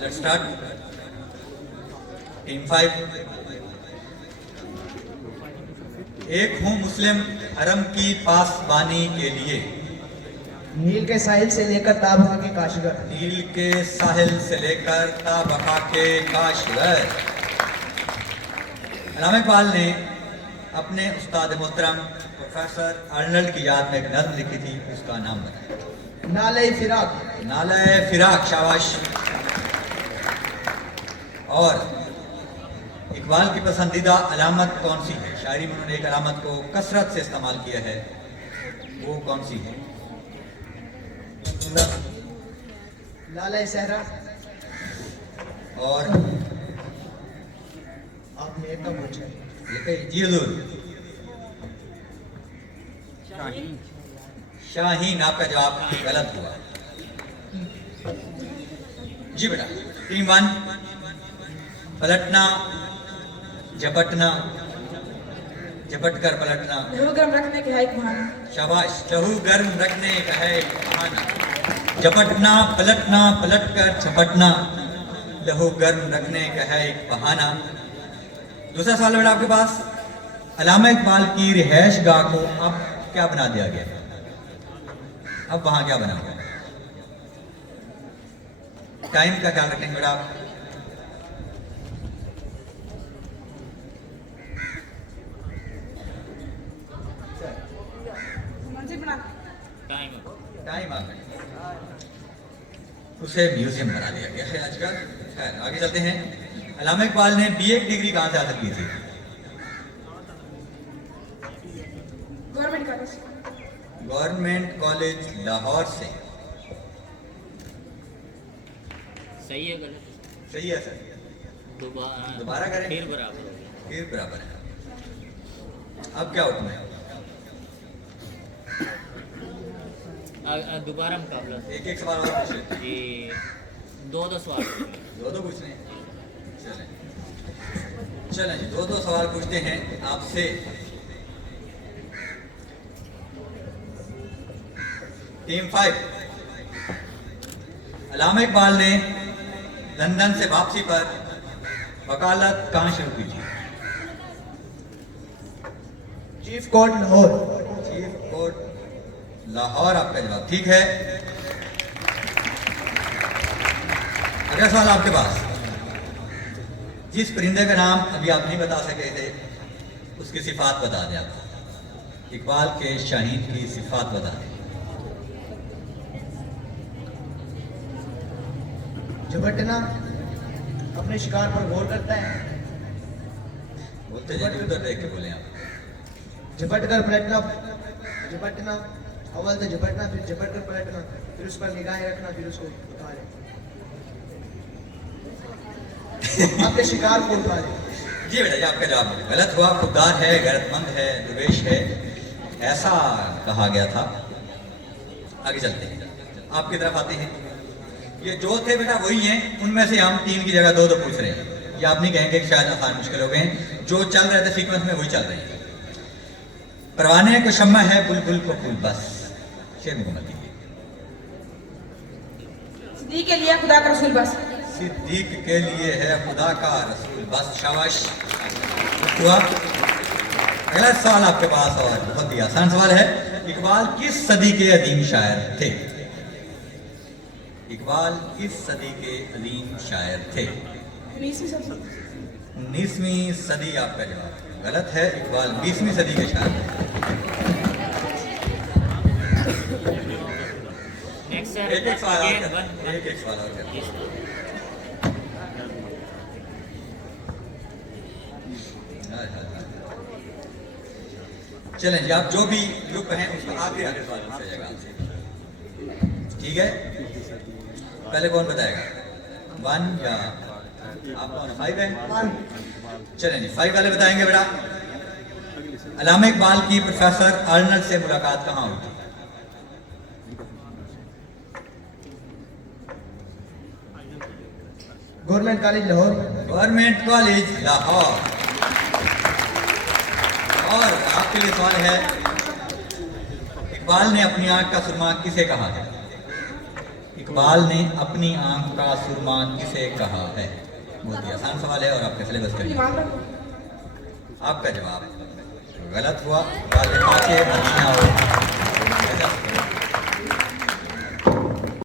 Let's start. Team 5. एक हूँ मुस्लिम हरम की पासबानी के लिए, नील के साहिल से लेकर ताबका के काशगर। नील के साहिल से लेकर ताबका के काशगर। अल्लामा इकबाल ने अपने उस्ताद मोहतरम प्रोफेसर अर्नल्ड की याद में एक नज़्म लिखी थी, उसका नाम बताएं। नाले फिराक। नाले फिराक, शाबाश। और इकबाल की पसंदीदा अलामत कौन सी है? शायरी में उन्होंने एक अलामत को कसरत से इस्तेमाल किया है, वो कौन सी है? लाले सहरा। और आपने एक का पूछा। ये कही जी हुजूर। शाहीन, आपका जवाब गलत हुआ। जी बेटा। टीम 1, पलटना झपटना, झपट कर पलटना। लहू गर्म रखने के है एक बहाना। शाबाश। लहू गर्म रखने का है एक बहाना। झपटना पलटना, पलट कर झपटना, लहू गर्म रखने का है एक बहाना। दूसरा सवाल बेटा आपके पास, अल्लामा इकबाल की रिहाइश गाह को अब क्या बना दिया गया? अब वहां क्या बना हुआ? टाइम का ख्याल रखेंगे बेटा आप। टाइम आ गया, उसे म्यूजियम बना दिया गया है आजकल। खैर आगे चलते हैं। अल्लामा इकबाल ने बीए की डिग्री कहां से हासिल की थी? Government college. Government college Lahore से। सही है गलत? सही है सर। दोबारा करें? फिर बराबर हो गया। फिर बराबर है। अब क्या हुक्म है? दोबारा मुकाबला। एक एक सवाल और पूछ लेते हैं। जी, दो सवाल। दो पूछने हैं। चलें जी, दो सवाल पूछते हैं आपसे। टीम 5, अल्लामा इकबाल ने लंदन से वापसी पर वकालत कहाँ शुरू की थी? Chief court Lahore. Chief court Lahore, आपका जवाब ठीक है। अगला सवाल आपके पास, जिस परिंदे का नाम अभी आप नहीं बता सके थे, उसकी सिफात बता दें आप। इकबाल के शाहीन की सिफात बता दें। झपटना, अपने शिकार पर गौर करता है। बोलते जाइए, उधर देख के बोले आप। झपट कर पलटना, झपटना, अव्वल तो झपटना, फिर झपट कर पलटना, फिर उस पर निगाहें रखना, फिर उसको उठा ले। अपने शिकार को उठा ले। जी बेटा, ये आपका जवाब गलत हुआ। खुददार है, गैरतमंद है, दुर्वेश है, ऐसा कहा गया था। आगे चलते हैं, आपकी तरफ आते हैं। ये जो थे बेटा वही हैं, उनमें से हम 3 की जगह 2 पूछ रहे हैं। ये आप नहीं कहेंगे कि शायद आसान मुश्किल हो गए हैं, जो चल रहे थे सीक्वेंस में वही चल रहे हैं। परवाने को शम्मा है, बुलबुल को फूल, बस। शेर मुकम्मल कीजिए। सिद्दीक के लिए खुदा का रसूल बस। सिद्दीक के लिए है खुदा का रसूल बस। शाबाश हुआ। अगला सवाल आपके पास, और बहुत ही आसान सवाल है। इकबाल किस सदी के अदीम शायर थे? इकबाल किस सदी के अदीम शायर थे? 19वीं सदी। 19वीं सदी आपका जवाब गलत है। इकबाल 20वीं सदी के शायर थे। Next sir. एक एक सवाल और again, करते हैं, one. एक एक सवाल और करते हैं। चलें जी, आप जो भी ग्रुप हैं उसका आखिरी सवाल पूछा जाएगा आपसे, ठीक है? पहले कौन बताएगा? 1 या आप कौन? 5 है? चलें जी, 5 वाले बताएंगे बेटा। अल्लामा इकबाल की प्रोफेसर अर्नल्ड से मुलाकात कहाँ हुई थी? Government college Lahore. Government college Lahore. और आपके लिए सवाल है, इकबाल ने अपनी आंख का सुरमा किसे कहा है? इकबाल ने अपनी आंख का सुरमा किसे कहा है? बहुत ही आसान सवाल है और आपके सिलेबस का ही। ईमान रखो। आपका जवाब गलत हुआ। मदीना और